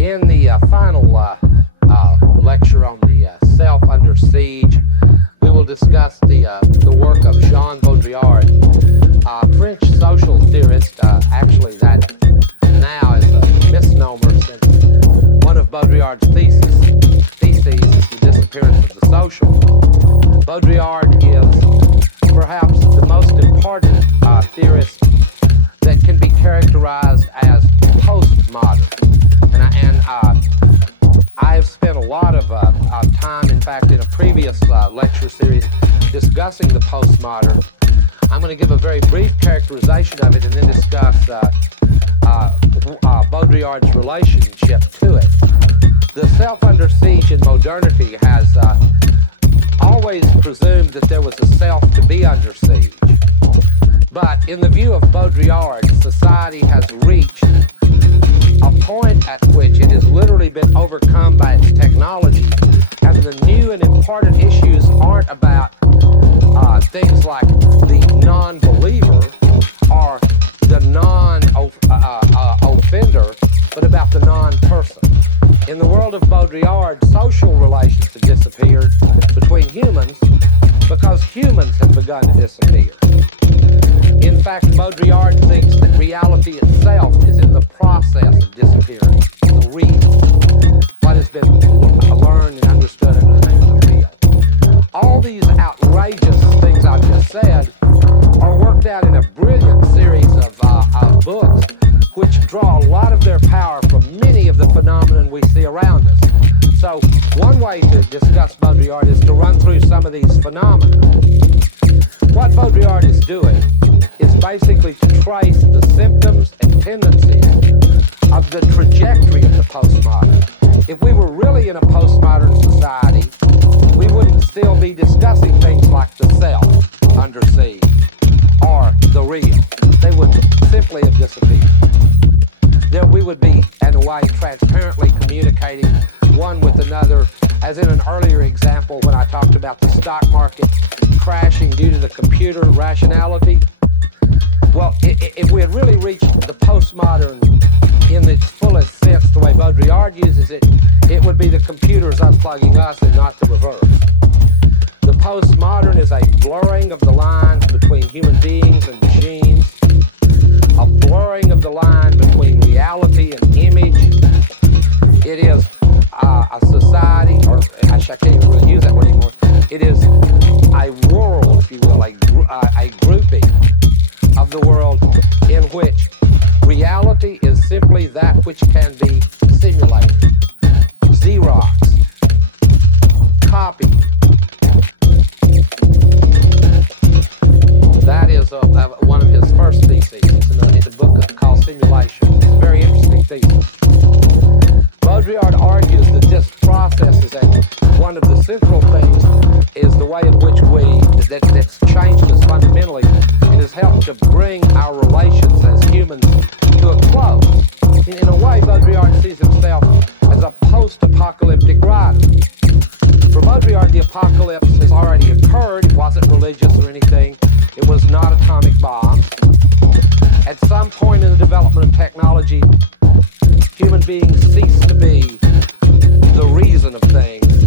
In the final lecture on the self under siege, we will discuss the work of Jean Baudrillard, a French social theorist. Actually, that now is a misnomer since one of Baudrillard's theses is the disappearance of the social. Baudrillard is perhaps the most important theorist that can be characterized as postmodern. And I have spent a lot of time, in fact, in a previous lecture series discussing the postmodern. I'm going to give a very brief characterization of it and then discuss Baudrillard's relationship to it. The self under siege in modernity has always presumed that there was a self to be under siege. But in the view of Baudrillard, society has reached a point at which it has literally been overcome by its technology, and the new and important issues aren't about things like the non-believer or the non-offender, but about the non-person. In the world of Baudrillard, social relations have disappeared between humans because humans have begun to disappear. In fact, Baudrillard thinks that reality itself is in the process of disappearing. The real, what has been learned and understood under the name of the real. All these outrageous things I've just said are worked out in a brilliant series of books which draw a lot of their power from many of the phenomena we see around us. So one way to discuss Baudrillard is to run through some of these phenomena. What Baudrillard is doing is basically to trace the symptoms and tendencies of the trajectory of the postmodern. If we were really in a postmodern society, we wouldn't still be discussing things like the self under siege or the real. They would simply have disappeared. There we would be, in a way, transparently communicating one with another, as in an earlier example when I talked about the stock market crashing due to the computer rationality. Well, if we had really reached the postmodern in its fullest sense, the way Baudrillard uses it, it would be the computers unplugging us and not the reverse. The postmodern is a blurring of the lines between human beings and machines, a blurring of the line between reality and image. It is a society, or I can't even really use that word anymore. It is a world, if you will, a grouping of the world in which reality is simply that which can be simulated, Xerox, copied. That is one of his first theses. It's a book called Simulations. It's a very interesting thesis. Baudrillard argues that this process is one of the central things is the way in which that's changed us fundamentally and has helped to bring our relations as humans to a close. In a way, Baudrillard sees himself as a post-apocalyptic writer. For Baudrillard, the apocalypse has already occurred. It wasn't religious or anything. It was not atomic bombs. At some point in the development of technology, human beings ceased to be the reason of things,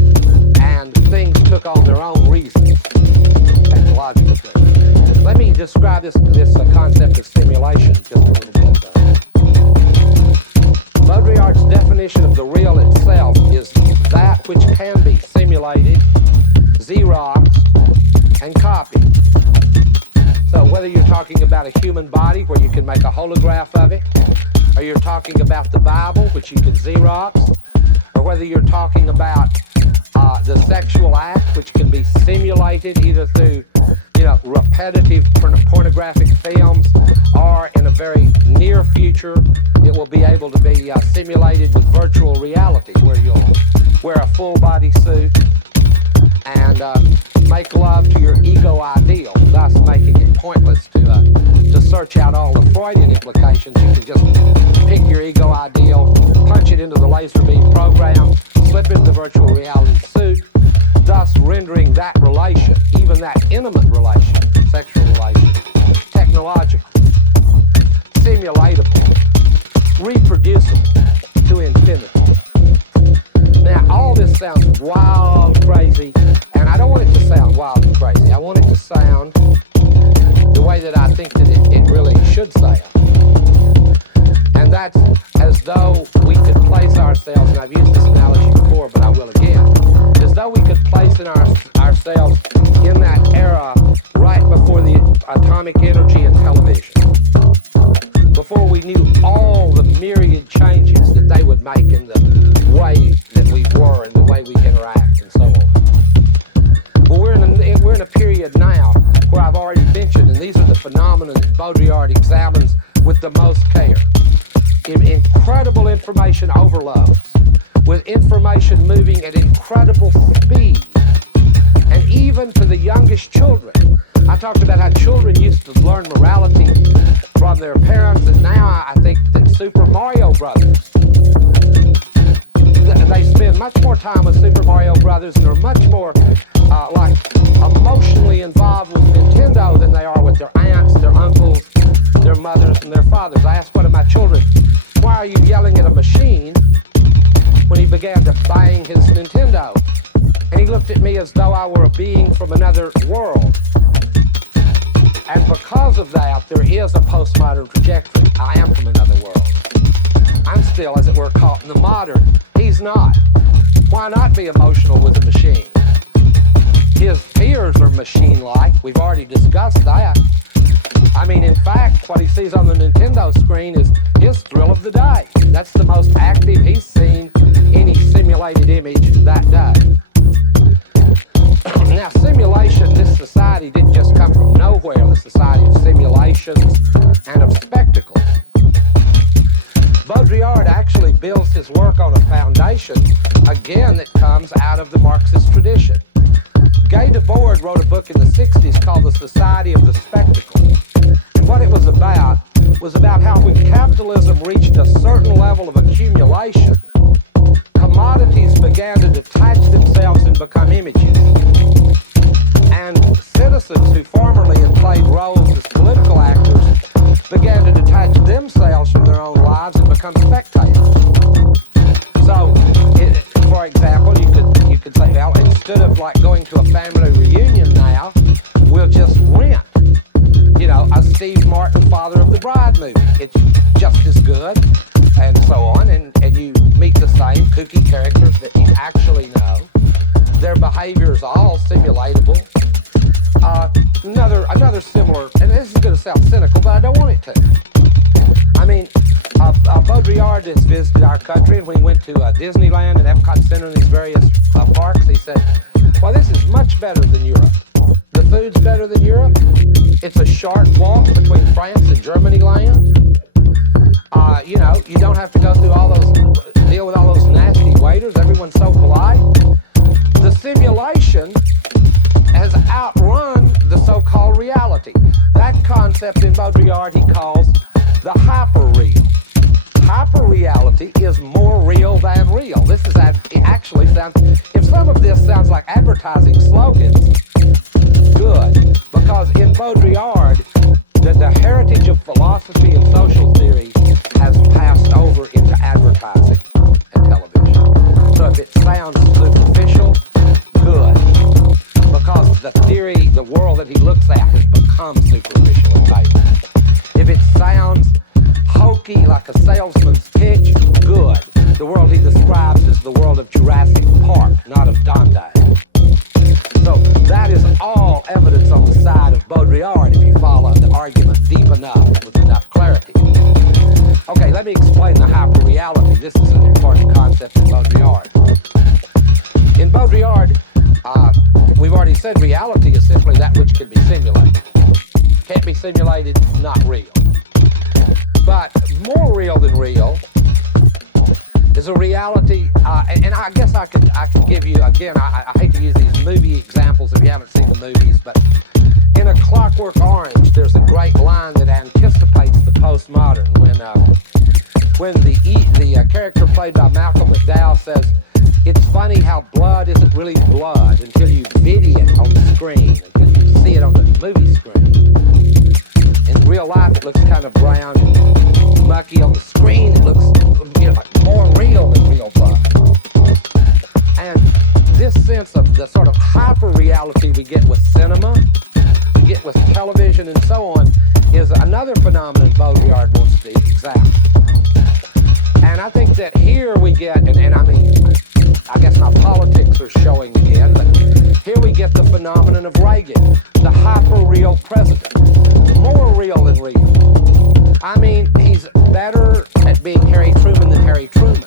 and things took on their own reasons, technological things. Let me describe this concept of simulation just a little bit. Baudrillard's definition of the real itself is that which can be simulated, Xeroxed, and copied. So whether you're talking about a human body where you can make a holograph of it, or you're talking about the Bible, which you can Xerox, or whether you're talking about the sexual act, which can be simulated either through, repetitive pornographic films, or in a very near future, it will be able to be simulated with virtual reality, where you'll wear a full body suit and make love to your ego ideal, thus making it pointless to search out all the Freudian implications. You can just pick your ego ideal, punch it into the laser beam program, slip into the virtual reality suit, thus rendering that relation, even that intimate relation, sexual relation, technological, simulatable, reproducible to infinity. sounds wild, crazy, and I don't want it to sound wild and crazy. I want it to sound the way that I think that it really should sound. And that's as though we could place ourselves, and I've used this analogy before, but I will again, as though we could place ourselves in that era right before the atomic energy and television, before we knew all the myriad changes that they would make in the way that we were and the way we interact and so on. Well, we're in a period now where I've already mentioned, and these are the phenomena that Baudrillard examines with the most care. Incredible information overloads, with information moving at incredible speed, and even to the youngest children. I talked about how children used to learn morality from their parents, and now I think that Super Mario Brothers, they spend much more time with Super Mario Brothers and are much more like emotionally involved with Nintendo than they are with their aunts, their uncles, their mothers, and their fathers. I asked one of my children, why are you yelling at a machine, when he began to bang his Nintendo? And he looked at me as though I were a being from another world. And because of that, there is a postmodern trajectory. I am from another world. I'm still, as it were, caught in the modern. He's not. Why not be emotional with a machine? His peers are machine-like. We've already discussed that. I mean, in fact, what he sees on the Nintendo screen is his thrill of the day. That's the most active he's seen any simulated image that day. Now, simulation, this society didn't just come from nowhere, the society of simulations and of spectacles. Baudrillard actually builds his work on a foundation, again, that comes out of the Marxist tradition. Guy Debord wrote a book in the 60s called The Society of the Spectacle. And what it was about how when capitalism reached a certain level of accumulation, commodities began to detach themselves and become images. And citizens who formerly had played roles as political actors began to detach themselves from their own lives and become spectators. So, for example, you could say, well, instead of like going to a family reunion now, we'll just rent, a Steve Martin Father of the Bride movie. It's just as good, and so on, and you meet the same kooky characters that you actually know. Their behavior is all simulatable. Another similar, and this is going to sound cynical, but I don't want it to. I mean, Baudrillard has visited our country, and when he went to Disneyland and Epcot Center and these various parks, he said, well, this is much better than Europe. The food's better than Europe. It's a short walk between France and Germany land. You don't have to go through deal with all those nasty waiters. Everyone's so polite. The simulation has outrun the so-called reality. That concept in Baudrillard he calls the hyperreal. Hyperreality is more real than real. It actually sounds, if some of this sounds like advertising slogans, good, because in Baudrillard, the heritage of philosophy and social theory has passed over into advertising and television. So if it sounds superficial, good, because the theory, the world that he looks at has become superficial and basic. If it sounds hokey, like a salesman's pitch, good. The world he describes is the world of Jurassic Park, not of Dante. So that is all evidence on the side of Baudrillard if you follow the argument deep enough with enough clarity. Okay, let me explain the hyperreality. This is an important concept in Baudrillard. In Baudrillard, we've already said reality is simply that which can be simulated. Can't be simulated, not real. But more real than real is a reality, and I guess I could give you, again, I hate to use these movie examples if you haven't seen the movies, but in A Clockwork Orange, there's a great line that anticipates the postmodern when the character played by Malcolm McDowell says, it's funny how blood isn't really blood until you video it on the screen, until you see it on the movie screen. In real life, it looks kind of brown and mucky. On the screen, it looks like more real than real blood. And sense of the sort of hyper reality we get with cinema, we get with television and so on, is another phenomenon Baudrillard wants to examine. And I think that here we get, and I mean, I guess my politics are showing again, but here we get the phenomenon of Reagan, the hyper-real president, more real than real. I mean, he's better at being Harry Truman than Harry Truman.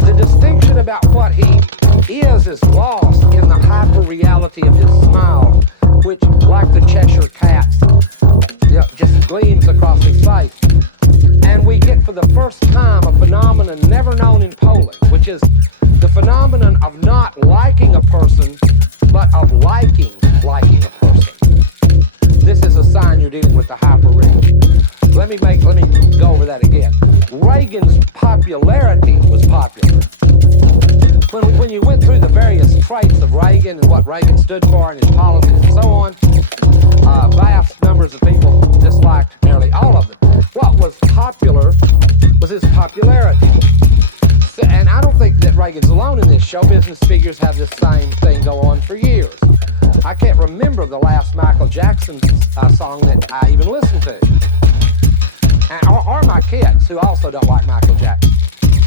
The distinction about what he is lost in the hyper-reality of his smile, which, like the Cheshire Cat's, just gleams across his face. And we get for the first time a phenomenon never known in Poland, which is the phenomenon of not liking a person, but of liking a person. This is a sign you're dealing with the hyper-real. Let me go over that again. Reagan's popularity was popular. When you went through the various traits of Reagan and what Reagan stood for and his policies and so on, vast numbers of people disliked nearly all of them. What was popular was his popularity. So, and I don't think that Reagan's alone in this. Show business figures have this same thing go on for years. I can't remember the last Michael Jackson song that I even listened to. Or my kids, who also don't like Michael Jackson.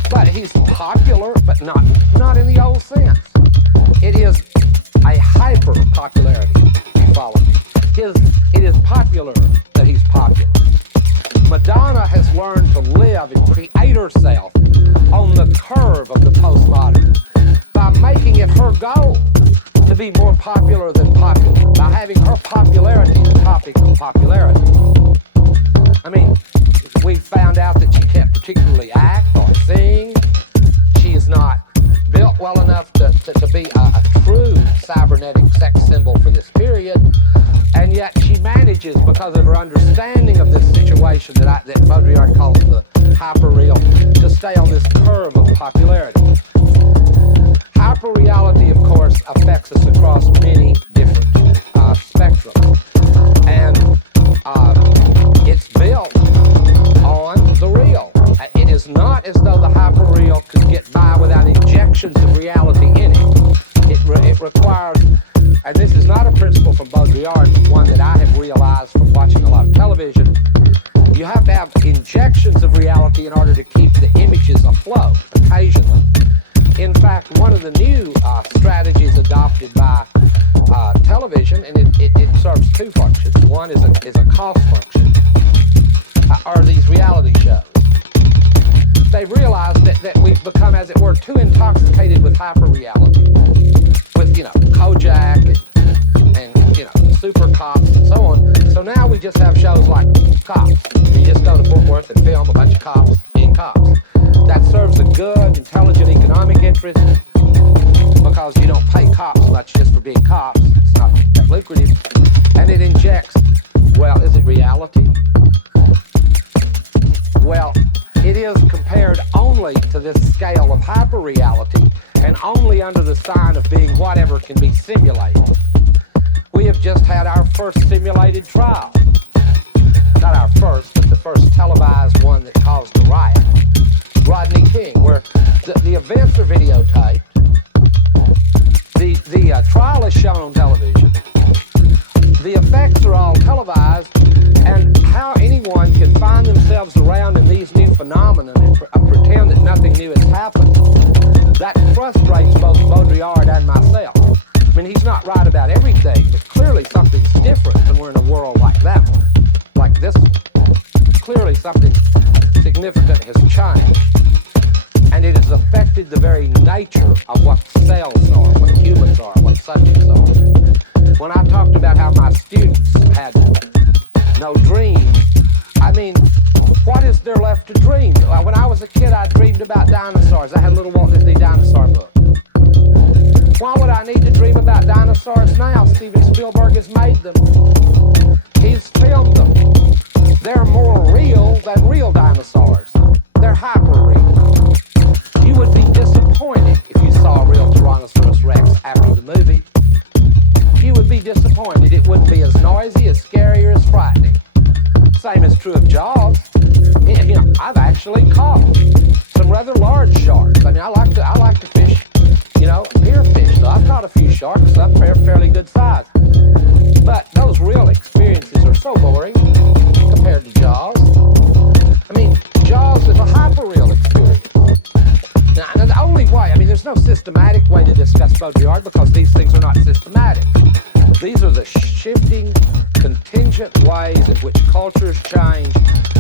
But he's popular, but not in the old sense. It is a hyper popularity, if you follow me. It is popular that he's popular. Madonna has learned to live and create herself on the curve of the postmodern by making it her goal to be more popular than popular, by having her popularity the topic of popularity. I mean, we found out that she can't particularly act or sing. She is not built well enough to be a true cybernetic sex symbol for this period. And yet she manages, because of her understanding of this situation that Baudrillard calls the hyperreal, to stay on this curve of popularity. Hyperreality, of course, affects us across many different spectrums. And it's built on the real. It is not as though the hyperreal could get by without injections of reality in it. It requires, and this is not a principle from Baudrillard, but one that I have realized from watching a lot of television, you have to have injections of reality in order to keep the images afloat occasionally. In fact, one of the new strategies adopted by television, and it serves two functions. One is a cost function, are these reality shows. They've realized that we've become, as it were, too intoxicated with hyper-reality, with, Kojak and Super Cops and so on. So now we just have shows like Cops. You just go to Fort Worth and film a bunch of cops being cops. That serves a good, intelligent economic interest because you don't pay cops much just for being cops. It's not that lucrative. And it injects, well, is it reality? Well, it is compared only to this scale of hyperreality and only under the sign of being whatever can be simulated. We have just had our first simulated trial. Not our first, but the first televised one that caused a riot. Rodney King, where the events are videotaped. The trial is shown on television. The effects are all televised, and how anyone can find themselves around in these new phenomena and pretend that nothing new has happened, that frustrates both Baudrillard and myself. I mean, he's not right about everything, but clearly something's different when we're in a world like that one, like this one. Clearly something significant has changed, and it has affected the very nature of what cells are, what humans are, what subjects are. When I talked about how my students had no dreams, I mean, what is there left to dream? When I was a kid, I dreamed about dinosaurs. I had a little Walt Disney dinosaur book. Why would I need to dream about dinosaurs now? Steven Spielberg has made them. He's filmed them. They're more real than real dinosaurs. They're hyper-real. You would be disappointed if you saw a real Tyrannosaurus Rex after the movie. You would be disappointed. It wouldn't be as noisy, as scary, or as frightening. Same is true of Jaws. I've actually caught some rather large sharks. I mean, I like to fish, pier shot a few sharks up there, fairly good size. But those real experiences are so boring compared to Jaws. I mean, Jaws is a hyperreal experience. Now, the only way, I mean, there's no systematic way to discuss Baudrillard because these things are not systematic. These are the shifting, contingent ways in which cultures change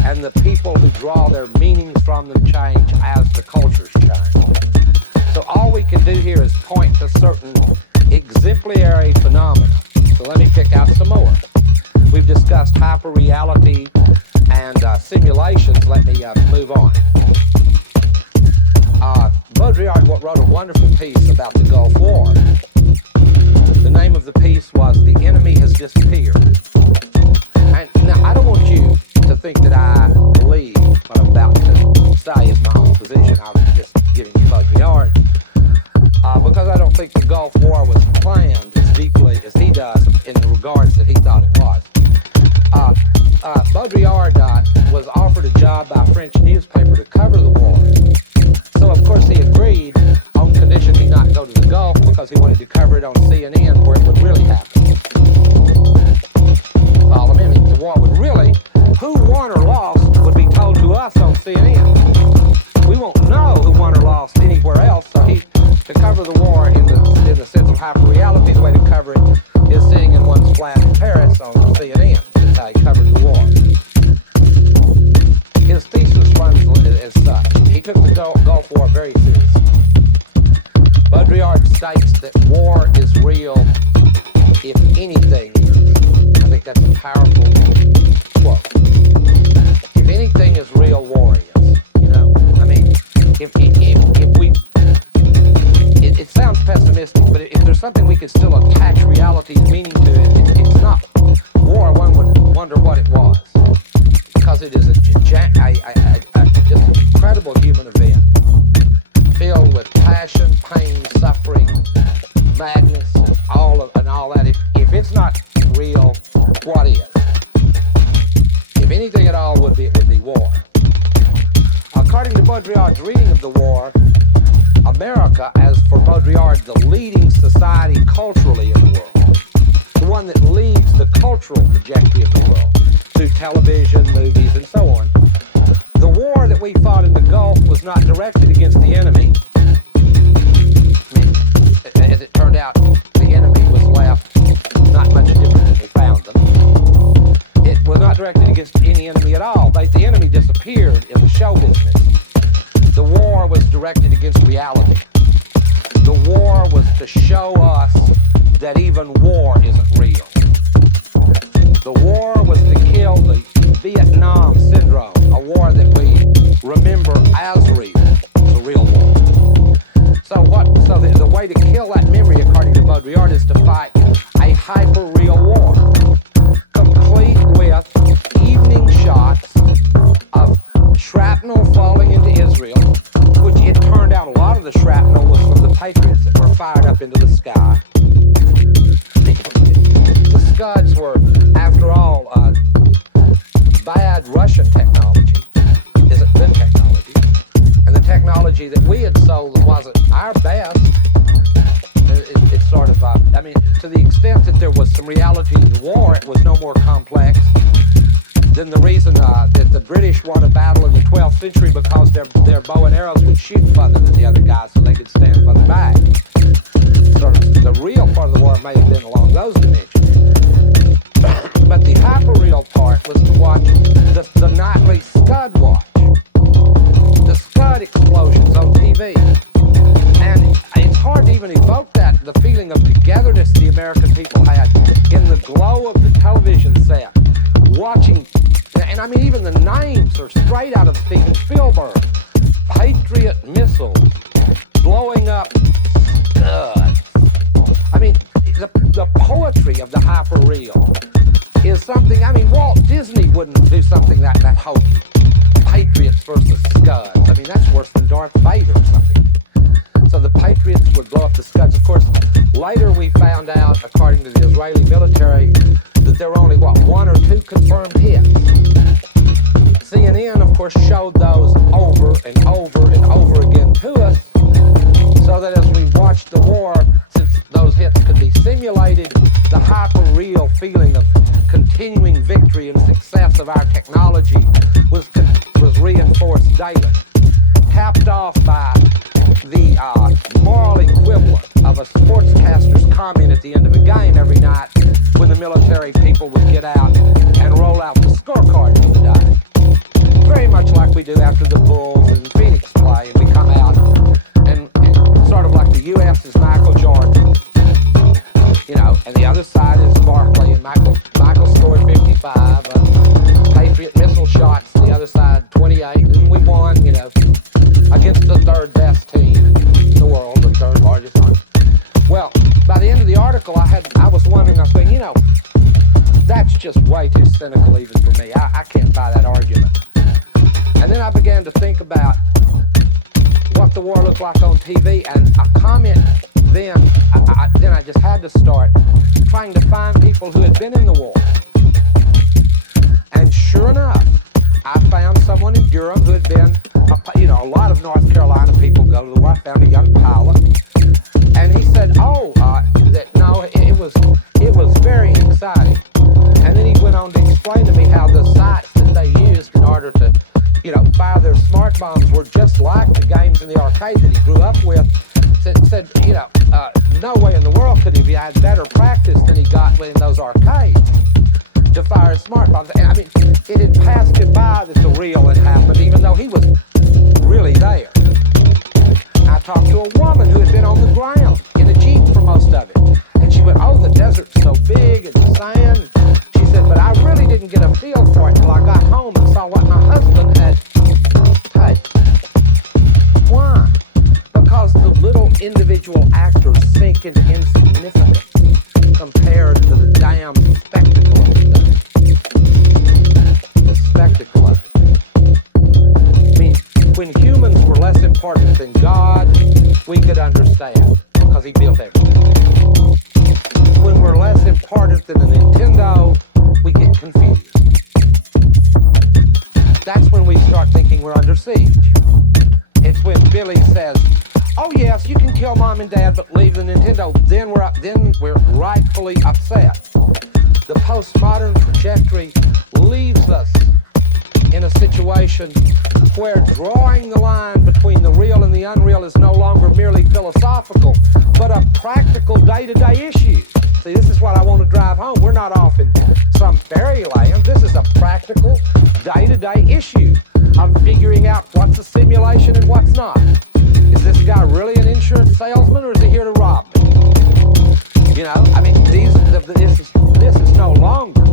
and the people who draw their meanings from them change as the cultures change. So all we can do here is point to certain exemplary phenomena. So let me pick out some more. We've discussed hyperreality and simulations. Let me move on. Baudrillard wrote a wonderful piece about the Gulf War. The name of the piece was "The Enemy Has Disappeared." And now, I don't want you to think that I believe what I'm about to say is my own position. I was just giving you Baudrillard. Because I don't think the Gulf War was planned as deeply as he does in the regards that he thought it was. Baudrillard was offered a job by a French newspaper to cover the war. So, of course, he agreed on condition he not go to the Gulf because he wanted to cover it on CNN where it would really happen. Follow me? I mean, the war would really, who won or lost would be told to us on CNN. We won't know who won or lost anywhere else, so to cover the war in the sense of hyperreality, the way to cover it is sitting in one's flat in Paris on CNN. That's how he covered the war. His thesis runs as such. He took the Gulf War very seriously. Baudrillard states that war is real if anything is. I think that's a powerful quote. If anything is real, war is. You know, I mean, if we, it sounds pessimistic, but if there's something we could still attach reality and meaning to it, it's not war. One would wonder what it was, because it is just an incredible human event filled with passion, pain, suffering, madness, and all that. If it's not real, what is? If anything at all would be, it would be war. According to Baudrillard's reading of the war, America, as for Baudrillard, the leading society culturally in the world, the one that leads the cultural trajectory of the world through television, movies, and so on. The war that we fought in the Gulf was not directed against the enemy. I mean, as it turned out, the enemy was left not much different than we found them. It was not directed against any enemy at all. The enemy disappeared in the show business. The war was directed against reality. The war was to show us that even war isn't real. The war was to kill the Vietnam syndrome, a war that we remember as real. It's a real war. So the way to kill that memory, according to Baudrillard, is to fight a hyper-real war, complete with evening shots of shrapnel falling into Israel, which it turned out a lot of the shrapnel was from the Patriots that were fired up into the sky. The Scuds were, after all, bad Russian technology. Isn't good technology. And the technology that we had sold wasn't our best. It's sort of, I mean, to the extent that there was some reality to the war, it was no more complex than the reason that the British won a battle in the 12th century because their bow and arrows would shoot further than the other guys so they could stand further back. Sort of the real part of the war may have been along those dimensions. But the hyperreal part was to watch the nightly Scud watch. The Scud explosions on TV. And it's hard to even evoke the feeling of togetherness the American people had in the glow of the television set, watching, and I mean even the names are straight out of Steven Spielberg. Patriot missiles blowing up Scuds. I mean, the poetry of the hyperreal is something, I mean, Walt Disney wouldn't do something that hokey. Patriots versus Scuds. I mean, that's worse than Darth Vader or something. So the Patriots would blow up the Scuds. Of course, later we found out, according to the Israeli military, that there were only, one or two confirmed hits. CNN, of course, showed those over and over and over again to us, so that as we watched the war, since those hits hits could be simulated, the hyperreal feeling of continuing victory and success of our technology was reinforced daily, capped off by the moral equivalent of a sportscaster's comment at the end of a game every night when the military people would get out and roll out the scorecard for the day. Very much like we do after the Bulls and Phoenix play, and we come out and sort of like the U.S. is Michael Jordan, you know, and the other side is Barkley, and Michael scored 55, Patriot missile shots, the other side 28, and we won, you know, against the third best team in the world, the third largest army. Well, by the end of the article, I was wondering, I was going, you know, that's just way too cynical even for me. I can't buy that argument. And then I began to think about what the war looked like on TV, and a comment then I just had to start trying to find people who had been in the war. And sure enough, I found someone in Durham who had been, a lot of North Carolina people go to the war. I found a young pilot, and he said, it was very exciting. And then he went on to explain to me how the sites that they used in order to, fire their smart bombs were just like the games in the arcade that he grew up with. Said, no way in the world could he have had better practice than he got in those arcades to fire smart bombs. And I mean, it had passed him by that the real had happened, even though he was really there. I talked to a woman who had been on the ground in a Jeep for most of it. And she went, oh, the desert's so big, it's the sand. She said, but I really didn't get a feel for it till I got home and saw what my husband had taken. Why? Because the little individual actors sink into insignificance compared to the damn spectacle of the spectacle of it. I mean, when humans were less important than God, we could understand because he built everything. When we're less important than a Nintendo, we get confused. That's when we start thinking we're under siege. It's when Billy says, oh yes, you can kill mom and dad, but leave the Nintendo. Then we're rightfully upset. The postmodern trajectory leaves us in a situation where drawing the line between the real and the unreal is no longer merely philosophical, but a practical day-to-day issue. See, this is what I want to drive home. We're not off in some fairyland. This is a practical day-to-day issue of figuring out what's a simulation and what's not. Is this guy really an insurance salesman, or is he here to rob me? I mean, this is no longer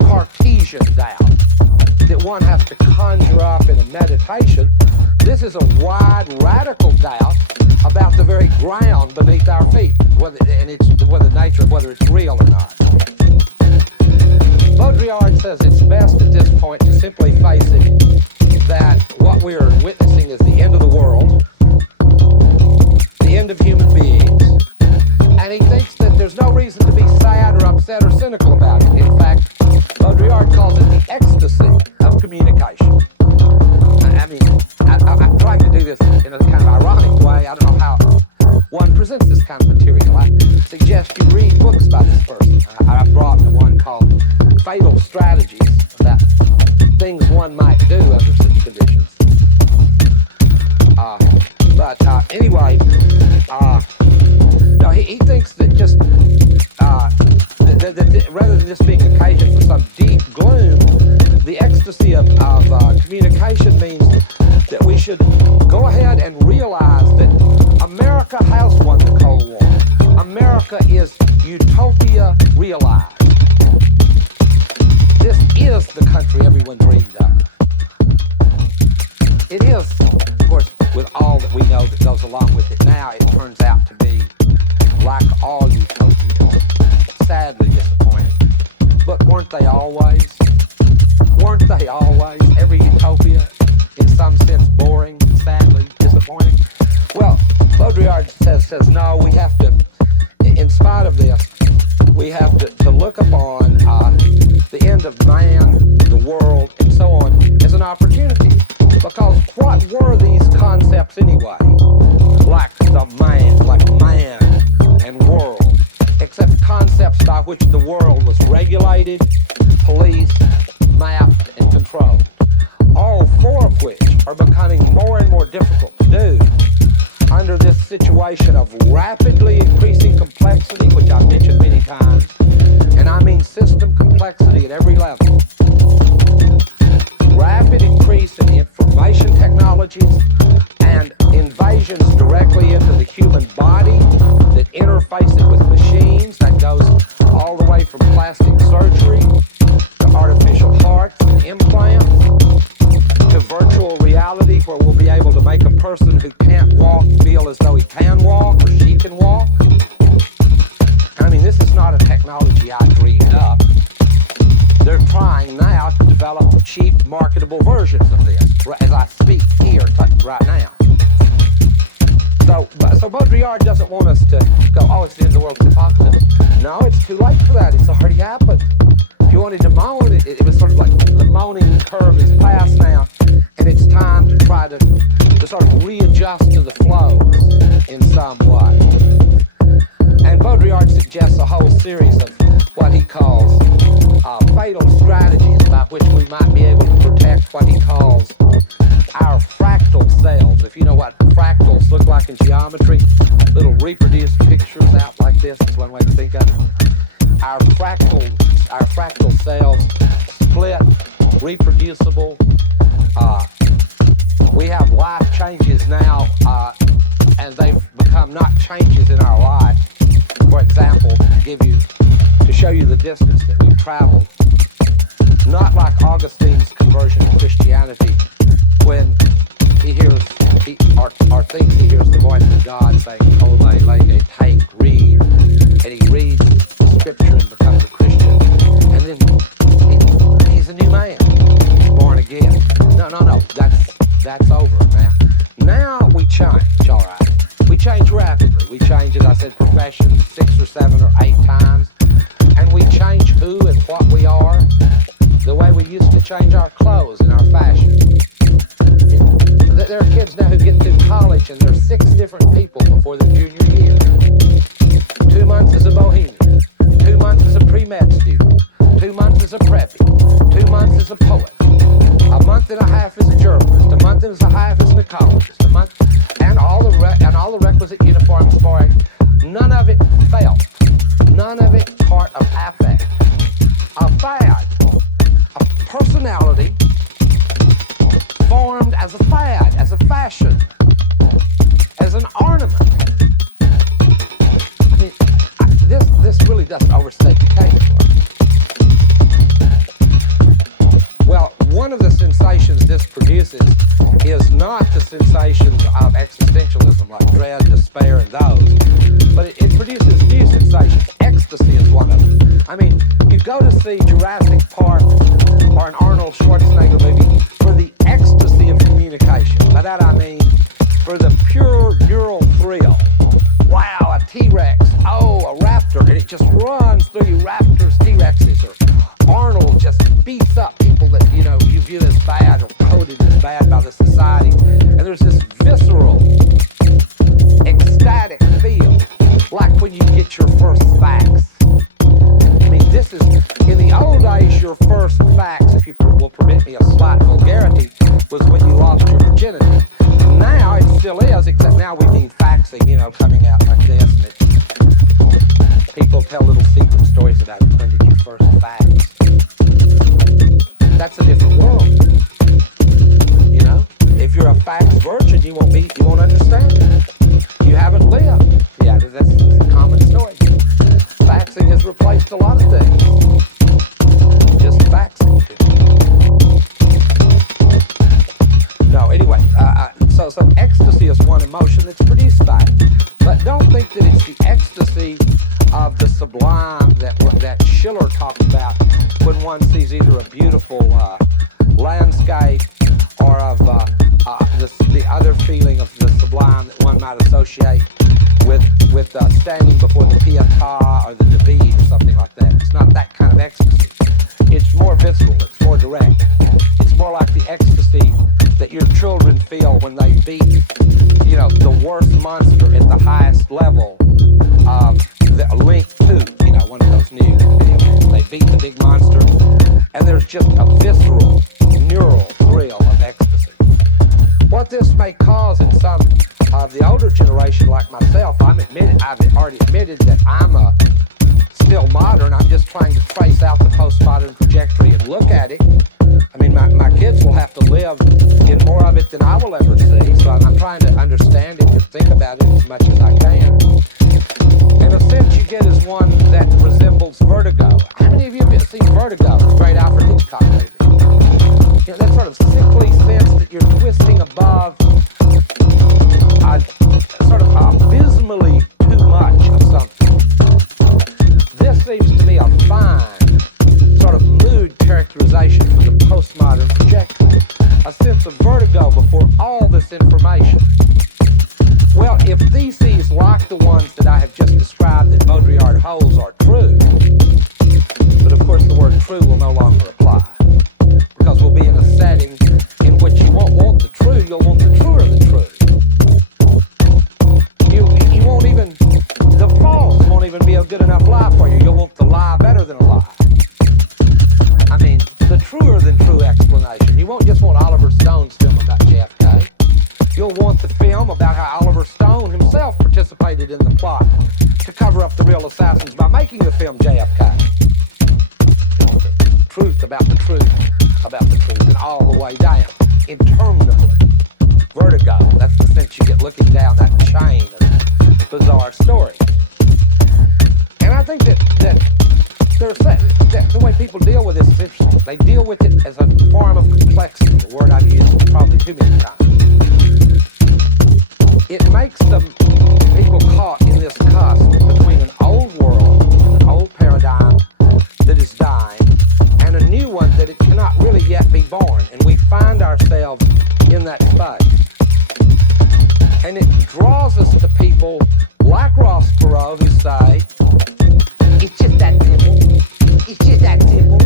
Cartesian doubt that one has to conjure up in a meditation. This is a wide, radical doubt about the very ground beneath our feet, whether the nature of whether it's real or not. Baudrillard says it's best at this point to simply face it that what we are witnessing is the end of the world, the end of human beings, and he thinks that there's no reason to be sad or upset or cynical about it. In fact, Baudrillard calls it the ecstasy of communication. I mean, I'm trying to do this in a kind of ironic way. I don't know how one presents this kind of material. I suggest you read books by this person. I brought one called Fatal Strategies, about things one might do under such conditions. Anyway, no, he thinks that just that rather than this being occasion for some deep gloom, the ecstasy of communication means that we should go ahead and realize that America has won the Cold War. America is utopia realized. This is the country everyone dreamed of. It is, of course, with all that we know that goes along with it now, it turns out to be, like all utopias, sadly disappointing. But weren't they always? Weren't they always? Every utopia, in some sense, boring, sadly disappointing? Well, Baudrillard says no, we have to, in spite of this, we have to look upon the end of man, the world, and so on as an opportunity. Because what were these concepts anyway? Like man and world regulated, policed, mapped, and controlled. All four of which are becoming more and more difficult to do under this situation of rapidly increasing complexity, which I've mentioned many times, and I mean system complexity at every level. Rapid increase in information technologies and invasions directly into the human body that interface it with machines. That goes all the way from plastic surgery to artificial hearts and implants to virtual reality, where we'll be able to make a person who can't walk feel as though he can walk or she can walk. I mean, this is not a technology I dreamed up. They're trying now to develop cheap, marketable versions of this as I speak here right now. So Baudrillard doesn't want us to go, oh, it's the end of the world, it's apocalypse. No, it's too late for that. It's already happened. If you wanted to moan, it was sort of like the moaning curve is past now, and it's time to try to sort of readjust to the flows in some way. And Baudrillard suggests a whole series of what he calls fatal strategies by which we might be able to protect what he calls our fractal selves. If you know what fractals look like in geometry, little reproduced pictures out like this is one way to think of it. Our fractal selves, split, reproducible. We have life changes now, and they've become not changes in our life. For example, to show you the distance that we've traveled. Not like Augustine's conversion to Christianity, when he hears or thinks he hears the voice of God saying, "Hold thy lege, take, read," and he reads the scripture and becomes a Christian, and then he's a new man. He's born again. No, that's over now. Now we change, all right. We change rapidly. We change, as I said, professions 6 or 7 or 8 times, and we change who and what we are, the way we used to change our clothes and our fashion. There are kids now who get through college and they're 6 different people before their junior year. 2 months as a bohemian, 2 months as a pre-med student, 2 months as a preppy, 2 months as a poet, a month and a half as a journalist, a month and a half as an ecologist, a month, and all the requisite uniforms for it. None of it felt, none of it part of affect. A fad, a personality formed as a fad, as a fashion, as an ornament. I mean, this really doesn't overstate the case for me. Well, one of the sensations this produces is not the sensations of existentialism like dread, despair, and those, but it produces new sensations. Ecstasy is one of them. I mean, you go to see Jurassic Park or an Arnold Schwarzenegger movie for the ecstasy of communication. By that I mean for the pure neural thrill. Wow, a T-Rex, oh, a raptor, and it just runs through you, raptors, T-Rexes, or Arnold just beats up people that, you view as bad or coded as bad by the society. And there's this visceral, ecstatic feel, like when you get your first fax. I mean, this is, in the old days, your first fax, if you will permit me a slight vulgarity, was when you lost your virginity. Now it still is, except now we mean faxing, coming out like this. And people tell little secret stories about it. When did you first fax? That's a different world. If you're a fax virgin, you won't understand it. You haven't lived. Yeah, that's a common story. Faxing has replaced a lot of things. Just faxing. No, anyway, so ecstasy is one emotion that's produced by it. But don't think that it's the ecstasy of the sublime that Schiller talked about when one sees either a beautiful landscape or of the other feeling of the sublime that one might associate with standing before the Pietà or the David or something like that. It's not that kind of ecstasy. It's more visceral. It's more direct. It's more like the ecstasy that your children feel when they beat, the worst monster at the highest level of the Link 2, one of those new video games. They beat the big monster of the older generation like myself, I've already admitted that I'm still modern. I'm just trying to trace out the postmodern trajectory and look at it. I mean, my kids will have to live in more of it than I will ever see, so I'm trying to understand it and think about it as much as I can. And a sense you get is one that resembles Vertigo. How many of you have seen Vertigo, the great Alfred Hitchcock movie? You know, that sort of sickly sense that you're twisting above sort of abysmally too much of something. This seems to me a fine sort of mood characterization for the postmodern trajectory. A sense of vertigo before all this information. Well, if theses like the ones that I have just described that Baudrillard holds are true, but of course the word true will no longer apply, because we'll be in a setting in which you won't want the true, you'll want the truer than true. You won't even, the false won't even be a good enough lie for you. You'll want the lie better than a lie. I mean, the truer than true explanation. You won't just want Oliver Stone's film about JFK. You'll want the film about how Oliver Stone himself participated in the plot to cover up the real assassins by making the film JFK. Truth about the truth, and all the way down, interminably. Vertigo, that's the sense you get looking down that chain of bizarre story. And I think that the way people deal with this is interesting. They deal with it as a form of complexity, a word I've used probably too many times. It makes them people caught in this cusp between an old world, an old paradigm that is dying, and a new one that it cannot really yet be born. And we find ourselves in that space. And it draws us to people like Ross Perot who say, it's just that simple. It's just that simple.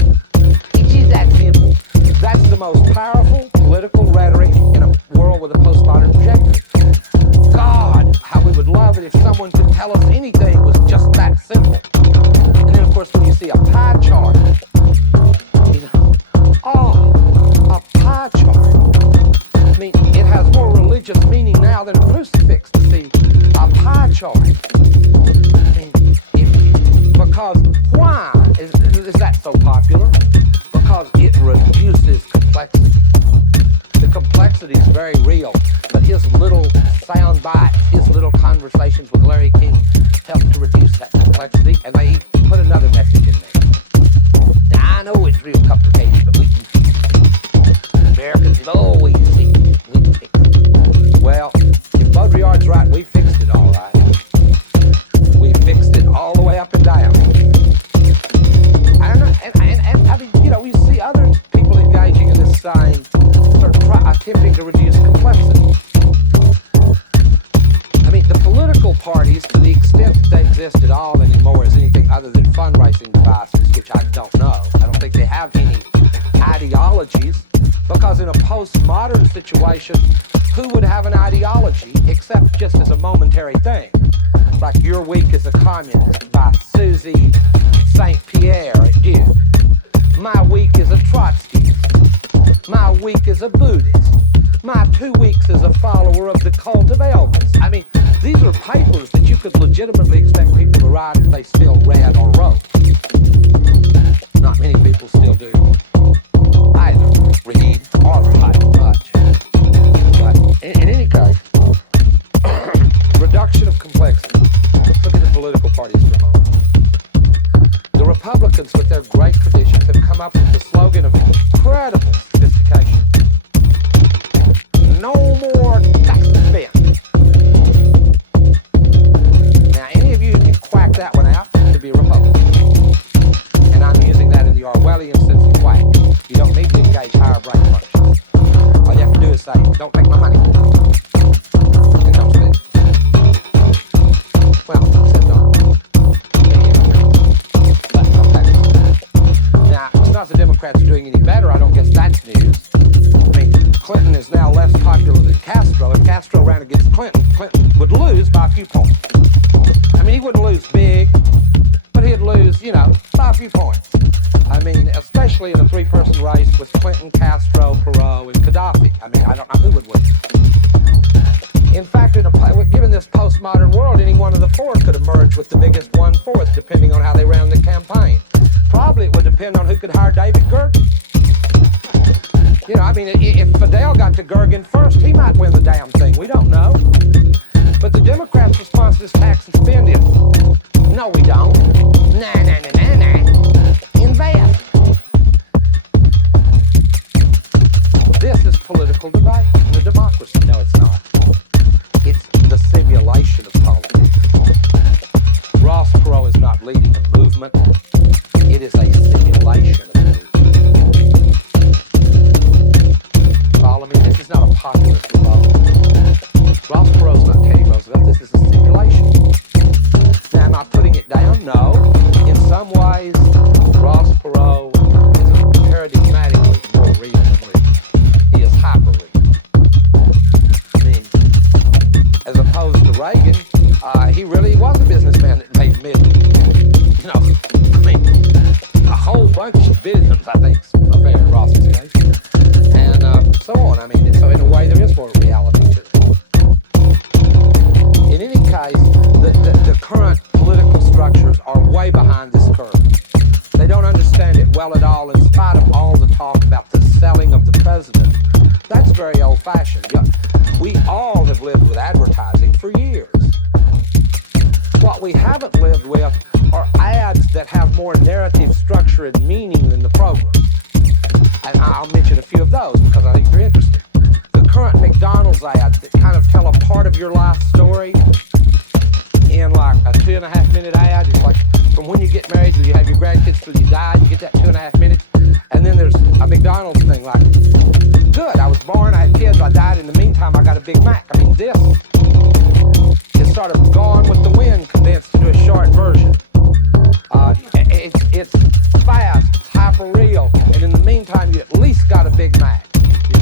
It's just that simple. That's the most powerful political rhetoric in a world with a postmodern trajectory. God, how we would love it if someone could tell us anything was just that simple. And then, of course, when you see a pie chart, you know, a pie chart. I mean, it has more religious meaning now than a crucifix to see a pie chart. I mean, because why is that so popular? Because it reduces complexity. The complexity is very real, but his little sound bites, his little conversations with Larry King help to reduce that complexity, and they put another message in there. Now, I know it's real complicated, but we can fix it. Americans have always seen it. We can fix it. Well, if Baudrillard's right, we fixed it all right. We fixed it all the way up and down. And I mean, you know, you see other people engaging in this same sort of attempting to reduce complexity. I mean, the political parties, to the extent that they exist at all anymore, as anything other than fundraising devices, which I don't know. I don't think they have any ideologies, because in a postmodern situation, who would have an ideology except just as a momentary thing? Like Your Week as a Communist by Susie St. Pierre at Duke. My week is a Trotskyist. My week is a Buddhist. My 2 weeks is a follower of the cult of Elvis. I mean, these are papers that you could legitimately expect people to write if they still read or wrote. Not many people still do either read or write much. But in any case, reduction of complexity. Let's look at the political parties for a moment. The Republicans, with their great traditions, have come up with the slogan of incredible sophistication. No more tax spend. Now, any of you who can quack that one out to be a Republican. And I'm using that in the Orwellian sense of quack. You don't need to engage higher brain functions. All you have to do is say, don't take my money. And don't spend it. Well, except don't. Now, it's not the Democrats are doing any better. I don't guess that's news. I mean, Clinton is now less popular than Castro. If Castro ran against Clinton, Clinton would lose by a few points. I mean, he wouldn't lose big, but he'd lose, you know, by a few points. I mean, especially in a three-person race with Clinton, Castro, Perot, and Gaddafi. I mean, I don't know who would win. In fact, given this postmodern world, any one of the four could emerge with the biggest 1/4, depending on how they ran the campaign. Probably it would depend on who could hire David Gergen. You know, I mean, if Fidel got to Gergen first, he might win the damn thing. We don't know. But the Democrats' response to this tax and spend is, no, we don't. Nah. Invest. This is political debate in a democracy. No, it's not. It's the simulation of politics. Ross Perot is not leading a movement. It is a simulation of a movement. Follow me? This is not a populist revolt. Ross Perot's not Teddy Roosevelt. This is a simulation. Now, am I putting it down? No. In some ways, Ross Perot is paradigmatically more real than real. He is hyper-real. I mean, as opposed to Reagan, he really was a businessman that made millions. You know, I mean, a whole bunch of billions, I think, is fair in Ross's case. And so on. I mean, so in a way, there is more reality to it. In any case, the current political structures are way behind this curve. They don't understand it well at all, in spite of all the talk about the selling of the president. That's very old-fashioned. We all have lived with advertising for years. What we haven't lived with are ads that have more narrative structure and meaning than the programs. And I'll mention a few of those because I think they're interesting. The current McDonald's ads that kind of tell a part of your life story in like a 2.5-minute ad. It's like from when you get married till you have your grandkids till you die, you get that 2.5 minutes. And then there's a McDonald's thing like, good, I was born, I had kids, I died, in the meantime I got a Big Mac. I mean, this is sort of Gone with the Wind condensed into a short version. It's fast, it's hyper-real, and in the meantime you at least got a Big Mac.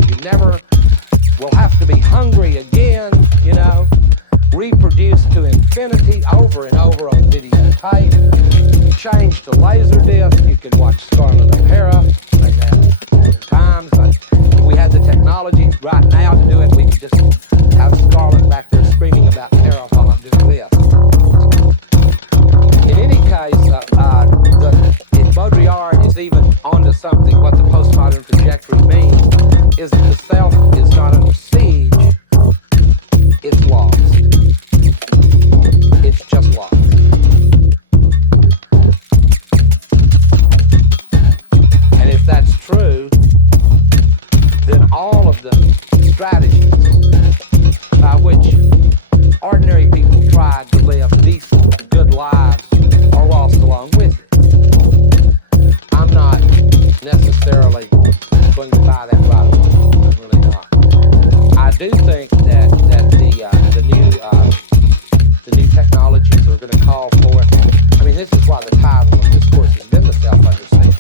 You never will have to be hungry again, you know, reproduced to infinity over and over on videotape, changed to Laserdisc. You could watch Scarlett O'Hara, say that times. If we had the technology right now to do it, we could just have Scarlett back there screaming about terror while I'm doing this. In any case, Baudrillard is even onto something. What the postmodern trajectory means is that the self is not under siege, it's lost. It's just lost. And if that's true, then all of the strategies by which ordinary people tried to live decent, good lives are lost along with it. I'm not necessarily going to buy that right away. I'm really not. I do think that the new technologies are going to call forth. I mean, this is why the title of this course has been the self-under siege.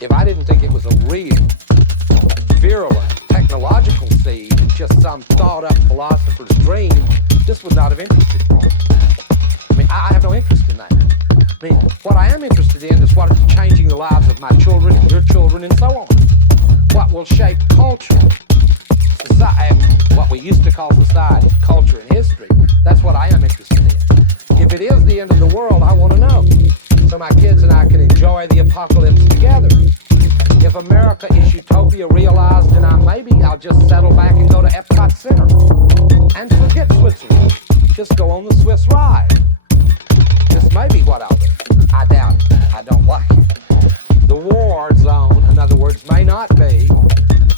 If I didn't think it was a real, virulent, technological siege, just some thought-up philosopher's dream, this would not have interested me. I mean, I have no interest in that. I mean, what I am interested in is what is changing the lives of my children and your children and so on. What will shape culture, society, what we used to call society, culture, and history. That's what I am interested in. If it is the end of the world, I want to know, so my kids and I can enjoy the apocalypse together. If America is utopia realized, then I'll just settle back and go to Epcot Center and forget Switzerland. Just go on the Swiss ride. This may be what I'll do. I doubt it. I don't like it. The war zone, in other words, may not be,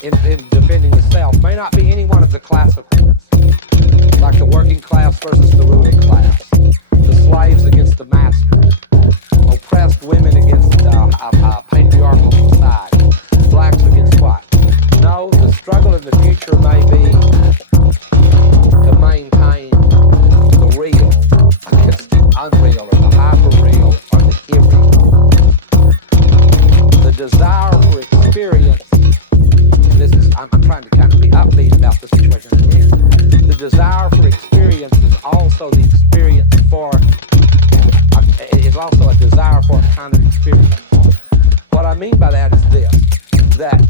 in defending the self, may not be any one of the classical ones. Like the working class versus the ruling class. The slaves against the masters. Oppressed women against patriarchal society. Blacks against whites. No, the struggle in the future may be to maintain the real against the unreal, or the hyper-real, or the irreal. The desire for experience, and this is, I'm trying to kind of be upbeat about the situation I'm in. The desire for experience is also the experience for, is also a desire for a kind of experience. What I mean by that is this, that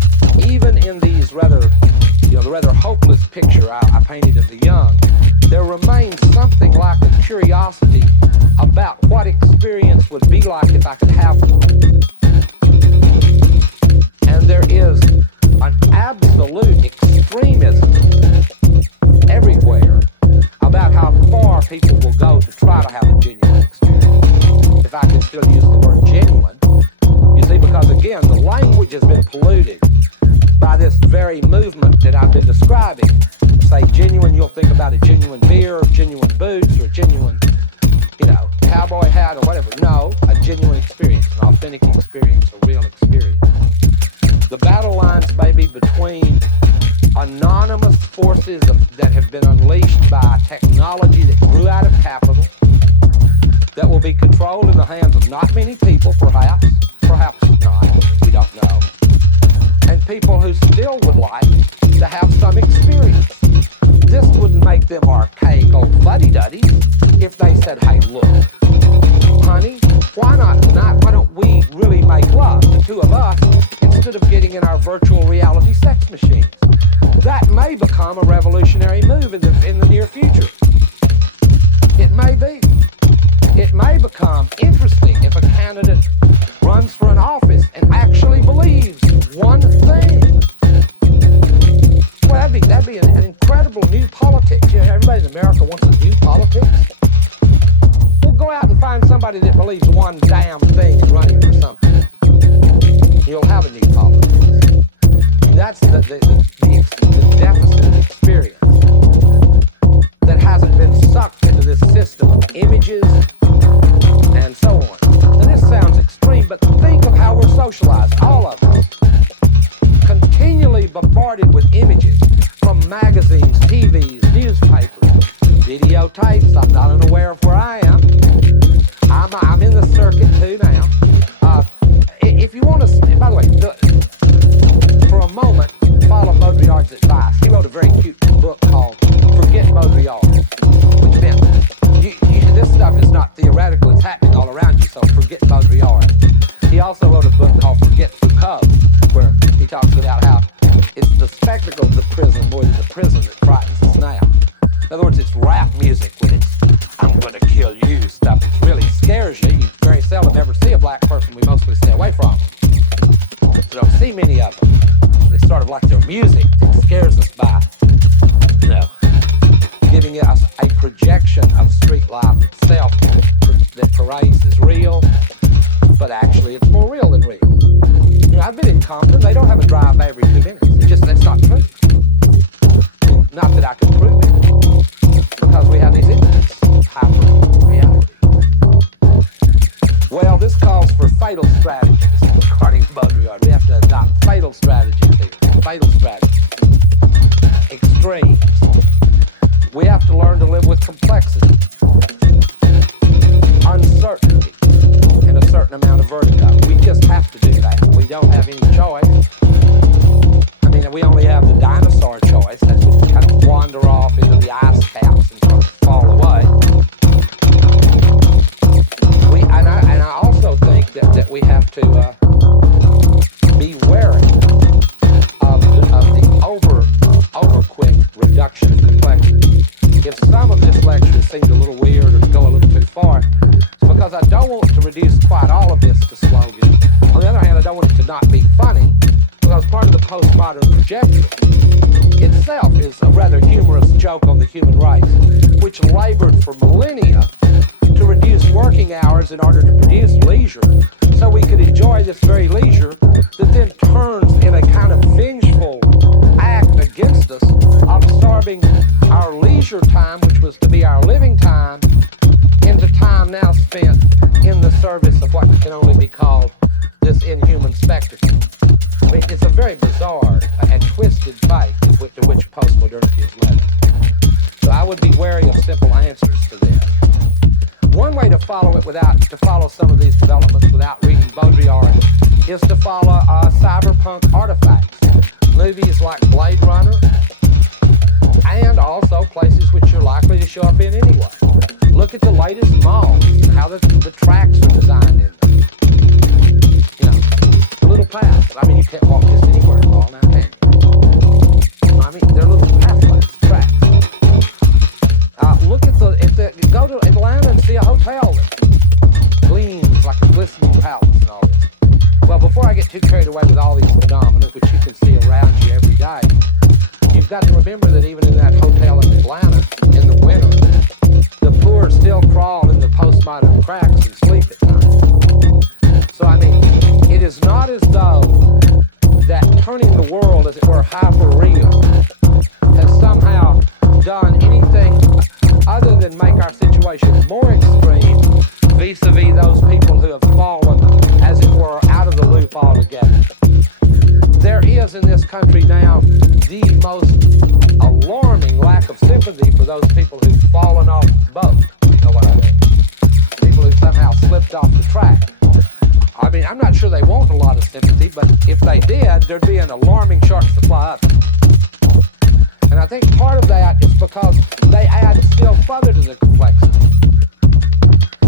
even in these the rather hopeless picture I painted of the young, there remains curiosity about what experience would be like if I could have one. And there is an absolute extremism everywhere about how far people will go to try to have a genuine experience. If I can still use the word genuine. You see, because again, the language has been polluted by this very movement that I've been describing. Say genuine, you'll think about a genuine beer, or genuine boots, or a genuine, cowboy hat or whatever. No, a genuine experience, an authentic experience, a real experience. The battle lines may be between anonymous forces that have been unleashed by technology that grew out of capital, that will be controlled in the hands of not many people, perhaps not, we don't know, and people who still would like to have some experience. This wouldn't make them archaic old fuddy-duddies if they said, hey, look, honey, why not tonight? Why don't we really make love, the two of us, instead of getting in our virtual reality sex machines? That may become a revolutionary move in the near future. It may be. It may become interesting if a candidate runs for an office and actually believes one thing. Well, that'd be an incredible new politics. Everybody in America wants a new politics. Well, go out and find somebody that believes one damn thing and running for something. You'll have a new politics. And that's the deficit of experience that hasn't been sucked into this system of images and so on. And this sounds extreme, but think of how we're socialized, all of us. Continually bombarded with images from magazines, TVs, newspapers, videotapes. I'm not unaware of where I am. I'm in the circuit too now. If you want to, by the way, for a moment, follow Baudrillard's advice. He wrote a very cute book called Forget Baudrillard, which meant this stuff is not theoretical, it's happening all around you, so forget Baudrillard. He also wrote a book called Forget Foucault, where he talks about how it's the spectacle of the prison more than the prison that frightens us now. In other words, it's rap music with its I'm going to kill you stuff. It really scares you. You very seldom ever see a black person. We mostly stay away from them. So don't see many of them. It's sort of like their music that scares us by, giving us a projection of street life itself that parades as real, but actually it's more real than real. I've been in Compton. They don't have a drive-by every 2 minutes. That's not true. Not that I can prove it, because we have these images of hyper-reality. Well, this calls for fatal strategies, according to Baudrillard. We have to adopt fatal strategies here. Fatal strategies. Extremes. We have to learn to live with complexity, uncertainty, and a certain amount of vertigo. We just have to do that. We don't have any choice. We only have the dinosaur choice. That's when we kind of wander off into the ice caps and sort of fall away. And I also think that we have to be wary of the over-quick reduction of complexity. If some of this lecture seemed a little weird or to go a little too far, it's because I don't want to reduce quite all of this to slogans. On the other hand, I don't want it to not be funny, because part of the postmodern projection itself is a rather humorous joke on the human race, which labored for millennia to reduce working hours in order to produce leisure, so we could enjoy this very leisure that then turns in a kind of vengeful act against us, absorbing our leisure time, which was to be our living time, into time now spent in the service of what can only be called this inhuman spectacle. It's a very bizarre and twisted fate to which postmodernity has led us. So I would be wary of simple answers to this. One way to follow some of these developments without reading Baudrillard is to follow cyberpunk artifacts. Movies like Blade Runner, and also places which you're likely to show up in anyway. Look at the latest malls and how the tracks are designed in them. Little paths. You can't walk just anywhere at all now, can you? They're little pathways, tracks. Look at go to Atlanta and see situation more extreme vis-a-vis those people who have fallen, as it were, out of the loop altogether. There is in this country now the most alarming lack of sympathy for those people who've fallen off the boat. You know what I mean? People who somehow slipped off the track. I mean, I'm not sure they want a lot of sympathy, but if they did, there'd be an alarming short supply of it. And I think part of that is because they add still further to the complexity.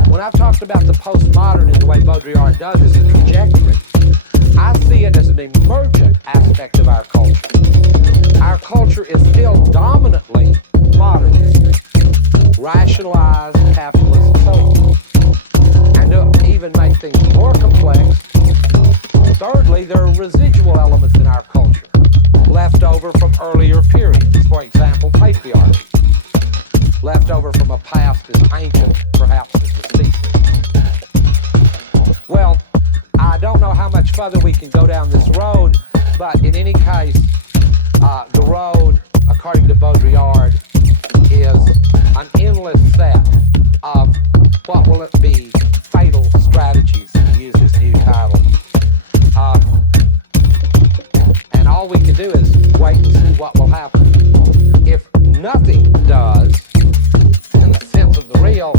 When I've talked about the postmodern in the way Baudrillard does as a trajectory, I see it as an emergent aspect of our culture. Our culture is still dominantly modernist, rationalized, capitalist, and so on. And to even make things more complex, thirdly, there are residual elements in our culture left over from earlier periods. For example, patriarchy, left over from a past as ancient, perhaps, as the species. Well, I don't know how much further we can go down this road, but in any case, the road, according to Baudrillard, is an endless set of what will it be, fatal strategies, to use his new title. And all we can do is wait and see what will happen. If nothing does, in the sense of the real,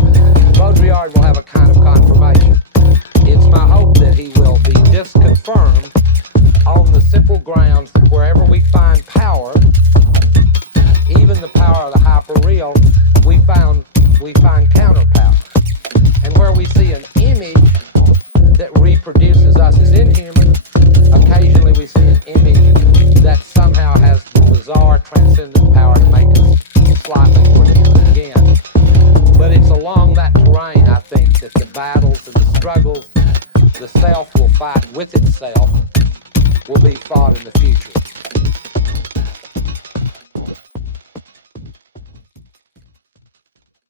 Baudrillard will have a kind of confirmation. It's my hope that he will be disconfirmed on the simple grounds that wherever we find power, even the power of the hyperreal, we find counterpower. And where we see an image that reproduces us as inhuman, occasionally we see an image that somehow has the bizarre transcendent power to make us slightly more human again. But it's along that terrain, I think, that the battles and the struggles the self will fight with itself will be fought in the future.